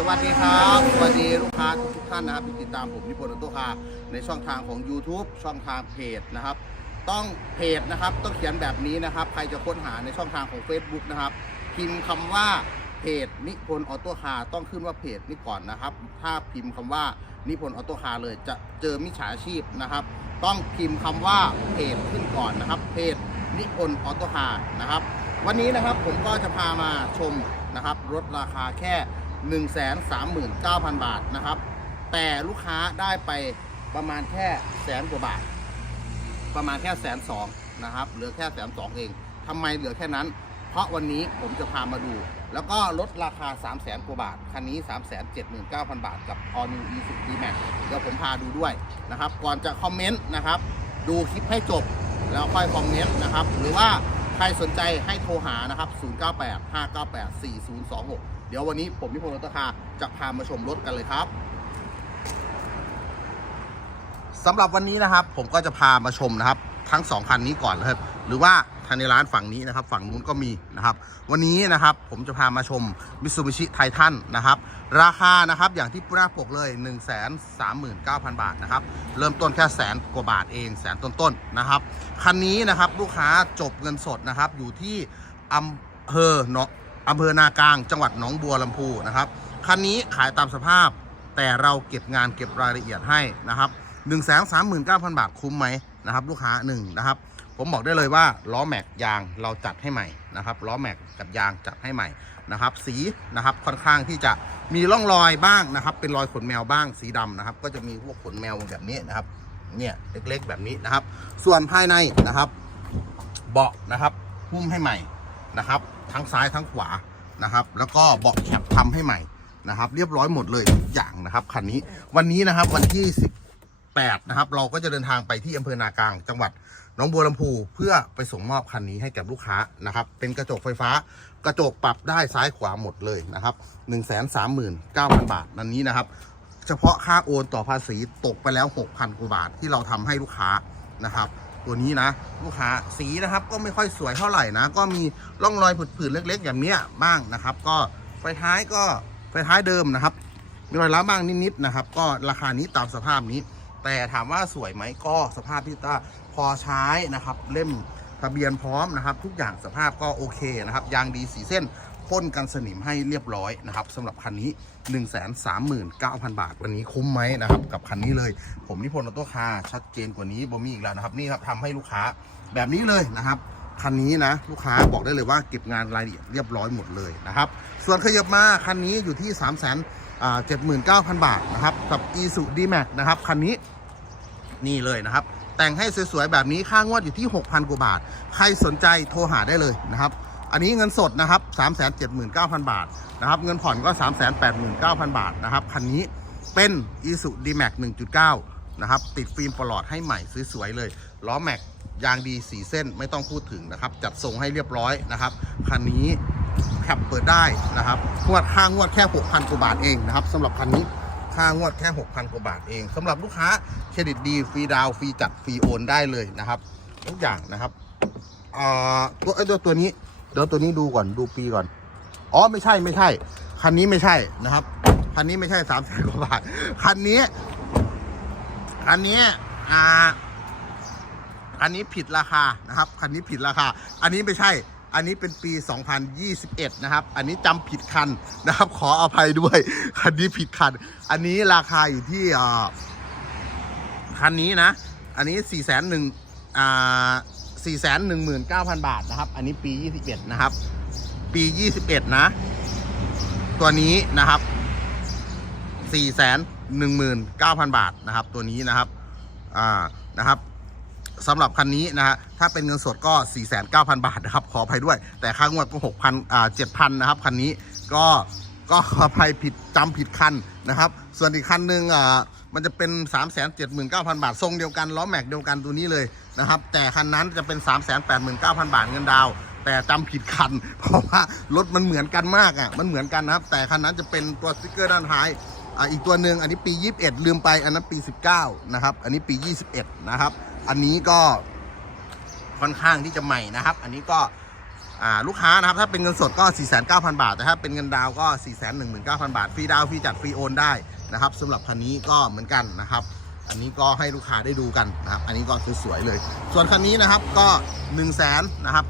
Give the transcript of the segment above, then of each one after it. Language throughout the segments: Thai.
สวัสดีครับ สวัสดีลูกค้าทุกท่านนะครับที่ติดตามผมนิพนธ์ออโต้คาในช่องทางของ YouTube ช่องทางเพจนะครับ ต้องเพจนะครับต้องเขียนแบบนี้นะครับ ใครจะค้นหาในช่องทางของ Facebook นะครับ พิมพ์คำว่าเพจนิพนธ์ออโต้คาร์ต้องขึ้นว่าเพจนี้ก่อนนะครับ ถ้าพิมพ์คำว่านิพนธ์ออโต้คาร์เลยจะเจอมิจฉาชีพนะครับ ต้องพิมพ์คำว่าเพจขึ้นก่อนนะครับ เพจนิพนธ์ออโต้คาร์นะครับ วันนี้นะครับผมก็จะพามาชมนะครับรถราคาแค่ 139,000 บาทนะครับ แต่ลูกค้าได้ไปประมาณแค่แสนกว่าบาท ประมาณแค่แสนสองนะครับ เหลือแค่แสนสองเอง ทำไมเหลือแค่นั้น เพราะวันนี้ผมจะพามาดู แล้วก็ลดราคา 3 0 0แสนกว่าบาท คันนี้ 3 7 9 0 0 0 บาทกับ All New e 6 d Max เดี๋ยวผมพาดูด้วยนะครับ ก่อนจะคอมเมนต์นะครับ ดูคลิปให้จบ แล้วค่อยคอมเมนต์นะครับ หรือว่าใครสนใจให้โทรหานะครับ 098 598 4026 เดี๋ยววันนี้ผมนิพนธ์รัตคาจะพามาชมรถกันเลยครับสำหรับวันนี้นะครับ ผมก็จะพามาชมนะครับ ทั้งสองคันนี้ก่อนนะครับหรือว่าทางในร้านฝั่งนี้นะครับ ฝั่งนู้นก็มีนะครับ วันนี้นะครับผมจะพามาชม Mitsubishi Titan นะครับ ราคานะครับอย่างที่หน้าปกเลย 1 3 9 0 0 0 บาทนะครับ เริ่มต้นแค่แสนกว่าบาทเองแสนต้นๆนะครับคันนี้นะครับลูกค้าจบเงินสดนะครับ อยู่ที่อำเภอเนาะ อำเภอนากลาง จังหวัดหนองบัวลำพูนะครับคันนี้ขายตามสภาพ แต่เราเก็บงานเก็บรายละเอียดให้นะครับ1 3 9 0 0 0บาทคุ้มไหมนะครับ ลูกค้าหนึ่งนะครับ ผมบอกได้เลยว่าล้อแม็กยางเราจัดให้ใหม่นะครับล้อแม็กกับยางจัดให้ใหม่นะครับ สีนะครับค่อนข้างที่จะมีร่องรอยบ้างนะครับ เป็นรอยขนแมวบ้างสีดำนะครับ ก็จะมีพวกขนแมวแบบนี้นะครับ เนี่ยเล็กๆแบบนี้นะครับ ส่วนภายในนะครับ เบาะนะครับหุ้มให้ใหม่ นะครับ ทั้งซ้ายทั้งขวานะครับ แล้วก็เบาะแคปทำให้ใหม่นะครับ เรียบร้อยหมดเลยทุกอย่างนะครับคันนี้วันนี้นะครับวันที่ 18นะครับ เราก็จะเดินทางไปที่อำเภอนากลาง จังหวัดหนองบัวลำพูเพื่อไปส่งมอบคันนี้ให้กับลูกค้านะครับ เป็นกระจกไฟฟ้ากระจกปรับได้ซ้ายขวาหมดเลยนะครับ 139,000 บาทนันนี้นะครับ เฉพาะค่าโอนต่อภาษีตกไปแล้ว 6,000กว่าบาทที่เราทำให้ลูกค้านะครับ ตัวนี้นะ ลูกค้าสีนะครับก็ไม่ค่อยสวยเท่าไหร่นะ ก็มีร่องรอยผุดๆเล็ก ๆ อย่างเนี้ยบ้างนะครับ ก็ไฟท้ายก็ไฟท้ายเดิมนะครับ มีรอยร้าวบ้างนิดๆนะครับ ก็ราคานี้ตามสภาพนี้ แต่ถามว่าสวยไหมก็สภาพที่ตาพอใช้นะครับ เล่มทะเบียนพร้อมนะครับ ทุกอย่างสภาพก็โอเคนะครับยางดีสีเส้น พ่นกันสนิมให้เรียบร้อยนะครับสำหรับคันนี้ 139,000 บาท วันนี้คุ้มไหมนะครับ กับคันนี้เลย ผมนิพนธ์ออโต้คาร์ชัดเจนกว่านี้บ่มีอีกแล้วนะครับนี่ครับทำให้ลูกค้าแบบนี้เลยนะครับคันนี้นะลูกค้าบอกได้เลยว่าเก็บงานรายละเอียดเรียบร้อยหมดเลยนะครับ ส่วนขยับมาคันนี้อยู่ที่ 3 0 0 0 0 79,000 บาทนะครับ กับ e s u d m a x นะครับ คันนี้นี่เลยนะครับ แต่งให้สวยๆ แบบนี้ค่างวดอยู่ที่ 6,000 กว่าบาท ใครสนใจโทรหาได้เลยนะครับ อันนี้เงินสดนะครับ379,000 บาทนะครับ เงินผ่อนก็ 389,000 บาทนะครับ คันนี้เป็น i s u d m a x 1.9 นะครับ ติดฟิล์มปลอดให้ใหม่สวยๆเลย ล้อแม็กยางดี 4 เส้นไม่ต้องพูดถึงนะครับ จัดส่งให้เรียบร้อยนะครับ คันนี้แคปเปิดได้นะครับงวดค่างวดแค่ 6,000กว่าบาทเองนะครับสำหรับคันนี้ค่างวดแค่ 6,000กว่าบาทเองสำหรับลูกค้าเครดิตดีฟรีดาวฟรีจัดฟรีโอนได้เลยนะครับ ทุกอย่างนะครับอ่าตัวไอ้ตัวตัวนี้ เดี๋ยวตัวนี้ดูก่อนดูปีก่อน อ๋อไม่ใช่ไม่ใช่ คันนี้ไม่ใช่นะครับ คันนี้ไม่ใช่สามแสนกว่าบาท คันนี้คันนี้อ่าอันนี้ผิดราคานะครับ คันนี้ผิดราคา อันนี้ไม่ใช่ อันนี้เป็นปี 2021 นะครับ อันนี้จำผิดคันนะครับ ขออภัยด้วย คันนี้ผิดคัน อันนี้ราคาอยู่ที่อ่าคันนี้นะ อันนี้4ี่แสนหนึ่งอ่า สี่แสนหนึ่งหมื่นเก้าพันบาทนะครับ อันนี้ปี 21 นะครับ ปี 21 นะ ตัวนี้นะครับ4ี่แสนหนึ่งหมื่นเก้าพันบาทนะครับ ตัวนี้นะครับ อ่า นะครับสำหรับคันนี้นะฮะ ถ้าเป็นเงินสดก็ 49,000 บาทนะครับ ขออภัยด้วย แต่ค่างวดก็ 6,000 อ่า 7,000 นะครับ คันนี้ ก็ ก็ขออภัยผิดจำผิดคันนะครับ ส่วนอีกคันหนึ่งอ่า มันจะเป็น379,000 บาท ทรงเดียวกันล้อแม็กเดียวกันตัวนี้เลยนะครับ แต่คันนั้นจะเป็น 389,000 บาทเงินดาว แต่จำผิดคัน เพราะว่ารถมันเหมือนกันมากอะมันเหมือนกันนะครับ แต่คันนั้นจะเป็นตัวสติ๊กเกอร์ด้านท้ายอ่าอีกตัวหนึ่งอันนี้ปี 21 ลืมไปอันนั้นปี 19 นะครับ อันนี้ปี 21 นะครับ อันนี้ก็ค่อนข้างที่จะใหม่นะครับ อันนี้ก็ ลูกค้านะครับถ้าเป็นเงินสดก็ 4,900บาทแต่ถ้าเป็นเงินดาวน์ก็ 419,000 บาทฟรีดาวฟรีจัดฟรีโอนได้นะครับสำหรับคันนี้ก็เหมือนกันนะครับ อันนี้ก็ให้ลูกค้าได้ดูกันนะครับ อันนี้ก็คือสวยเลย ส่วนคันนี้นะครับก็1 0 0 0 0แสนนะครับ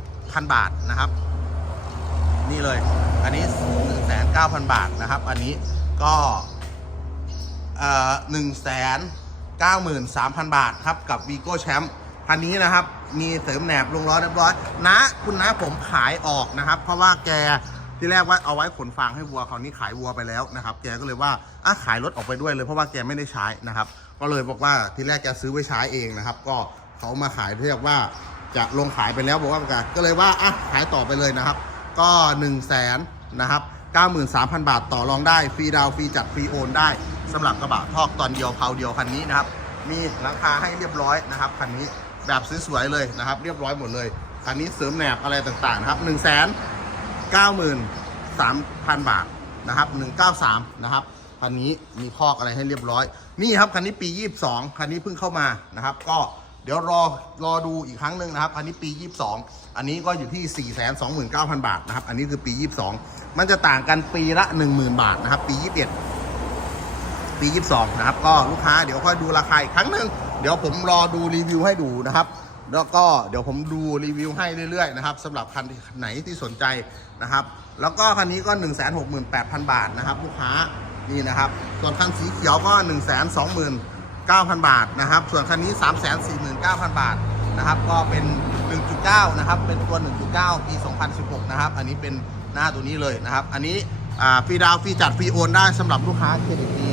9,000บาทนะครับ นี่เลย อันนี้1 9 0 0 0บาทนะครับ อันนี้ก็หนึ่งแสนเก้าหมื่นสามพันบาทครับกับวีโก้แชมป์ คันนี้นะครับ มีเสริมแหนบลงล้อเรียบร้อยนะคุณนะผมขายออกนะครับ เพราะว่าแกที่แรกว่าเอาไว้ขนฟางให้วัวคราวนี้ขายวัวไปแล้วนะครับ แกก็เลยว่าอะขายรถออกไปด้วยเลยเพราะว่าแกไม่ได้ใช้นะครับ ก็เลยบอกว่าที่แรกแกซื้อไว้ใช้เองนะครับ ก็เขามาขายเรียกว่าจะลงขายไปแล้วบอกว่าก็เลยว่าอะขายต่อไปเลยนะครับ ก็1นึ่งแสนนะครับ93,000 บาทต่อรองได้ฟรีดาวฟรีจัดฟรีโอนได้สำหรับกระบะทอกตอนเดียวเพาเดียวคันนี้นะครับ มีหลังคาให้เรียบร้อยนะครับคันนี้ แบบสวยๆเลยนะครับ เรียบร้อยหมดเลยคันนี้เสริมแหนบอะไรต่างๆนะครับ1นึ่งแสน93,000 บาทนะครับ193นะครับคันนี้มีพอกอะไรให้เรียบร้อย นี่ครับคันนี้ปี 22คันนี้เพิ่งเข้ามานะครับ ก็เดี๋ยวรอรอดูอีกครั้งหนึ่งนะครับอันนี้ปี 22 อันนี้ก็อยู่ที่ 429,000 บาทนะครับ อันนี้คือปี 22 มันจะต่างกันปีละ 10,000 บาทนะครับ ปี 21 ปี 22 นะครับ ก็ลูกค้าเดี๋ยวค่อยดูราคาอีกครั้งหนึ่ง เดี๋ยวผมรอดูรีวิวให้ดูนะครับ แล้วก็เดี๋ยวผมดูรีวิวให้เรื่อยๆนะครับสำหรับคันไหนที่สนใจนะครับ แล้วก็คันนี้ก็ 168,000 บาทนะครับ ลูกค้านี่นะครับ ส่วนคันสีเขียวก็ 129,000 บาทนะครับ ส่วนคันนี้ 349,000 บาทนะครับ ก็เป็น 1.9 นะครับ เป็นตัว 1.9 ปี 2016 นะครับ อันนี้เป็นหน้าตัวนี้เลยนะครับ อันนี้ฟรีดาวฟรีจัดฟรีโอนได้สำหรับลูกค้าเครดิตดี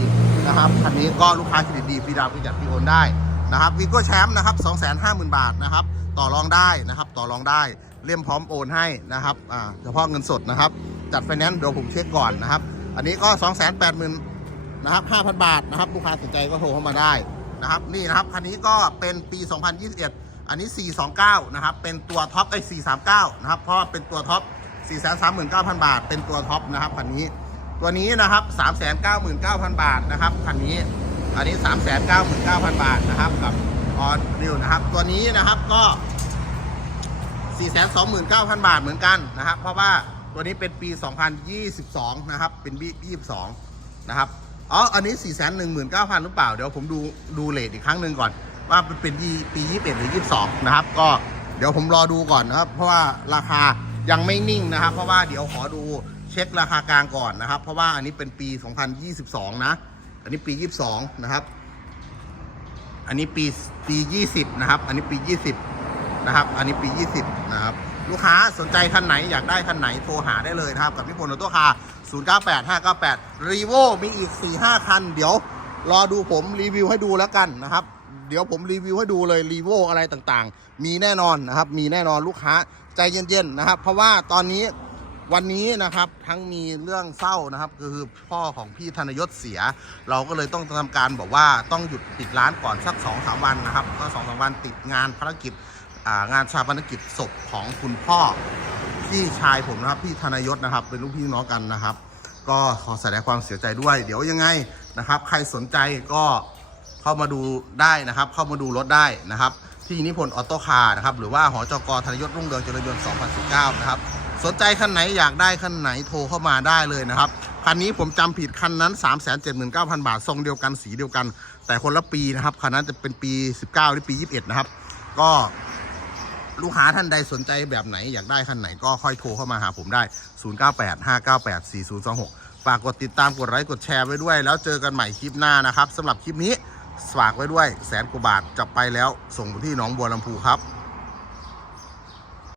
นะครับ คันนี้ก็ลูกค้าเครดิตดีฟรีดาวฟรีจัดฟรีโอนได้ นะครับวีโก้แชมป์นะครับ250,000บาทนะครับ ต่อรองได้นะครับ ต่อรองได้เลี่ยมพร้อมโอนให้นะครับอ่าเฉพาะเงินสดนะครับ จัดไฟแนนซ์เดี๋ยวผมเช็คก่อนนะครับ อันนี้ก็280,000นะครับ5,000บาทนะครับลูกค้าสนใจก็โทรเข้ามาได้นะครับ นี่นะครับคันนี้ก็เป็นปี 2021 อันนี้ 429 นะครับ เป็นตัวท็อปไอ้439 นะครับ เพราะเป็นตัวท็อป 439,000 บาท เป็นตัวท็อปนะครับคันนี้ ตัวนี้นะครับ 399,000 บาทนะครับคันนี้ อันนี้ 399,000 บาทนะครับกับออนนิวนะครับ ตัวนี้นะครับก็ 429,000 บาทเหมือนกันนะครับ เพราะว่าตัวนี้เป็นปี 2022 นะครับ เป็นปี22 นะครับอ๋ออันนี้ 419,000 หรือเปล่า เดี๋ยวผมดูดูเลทอีกครั้งหนึ่งก่อน ว่าเป็นปีปี21หรือ 22 นะครับ ก็เดี๋ยวผมรอดูก่อนนะครับ เพราะว่าราคายังไม่นิ่งนะครับ เพราะว่าเดี๋ยวขอดูเช็คราคากลางก่อนนะครับ เพราะว่าอันนี้เป็นปี 2022 นะ อันนี้ปี 22 นะครับ อันนี้ปีปี 20 นะครับ อันนี้ปี 20 นะครับ อันนี้ปี 20 นะครับ ลูกค้าสนใจคันไหนอยากได้คันไหนโทรหาได้เลยนะครับ กับพี่พลออโต้คาร์098 598 รีโวมีอีก 4-5 คัน เดี๋ยวรอดูผมรีวิวให้ดูแล้วกันนะครับเดี๋ยวผมรีวิวให้ดูเลยรีโวอะไรต่างๆ มีแน่นอนนะครับ มีแน่นอนลูกค้าใจเย็นๆนะครับ เพราะว่าตอนนี้ วันนี้นะครับทั้งมีเรื่องเศร้านะครับ คือพ่อของพี่ธนยศเสีย เราก็เลยต้องทำการบอกว่าต้องหยุดปิดร้านก่อนสัก2อสวันนะครับ ก็สองสามวันติดงานภารกิจงานชาปนกิจศพของคุณพ่อพี่ชายผมนะครับพี่ธนยศนะครับ เป็นลูกพี่น้องกันนะครับ ก็ขอแสดงความเสียใจด้วย เดี๋ยวยังไงนะครับ ใครสนใจก็เข้ามาดูได้นะครับ เข้ามาดูรถได้นะครับ ที่นิพนธ์ออโต้คาร์นะครับหรือว่าหอจกธนยศรุ่งเรืองเจริญยนต์2019 นะครับ สนใจคันไหนอยากได้คันไหนโทรเข้ามาได้เลยนะครับ คันนี้ผมจำผิดคันนั้น 379,000 บาท ทรงเดียวกันสีเดียวกัน แต่คนละปีนะครับ คันนั้นจะเป็นปี 19 หรือปี 21 นะครับ ก็ลูกค้าท่านใดสนใจแบบไหนอยากได้คันไหนก็ค่อยโทรเข้ามาหาผมได้ 0985984026 ฝากกดติดตามกดไลค์กดแชร์ไว้ด้วย แล้วเจอกันใหม่คลิปหน้านะครับสำหรับคลิปนี้ฝากไว้ด้วยแสนกว่าบาทจับไปแล้วส่งไปที่หนองบัวลำพูครับ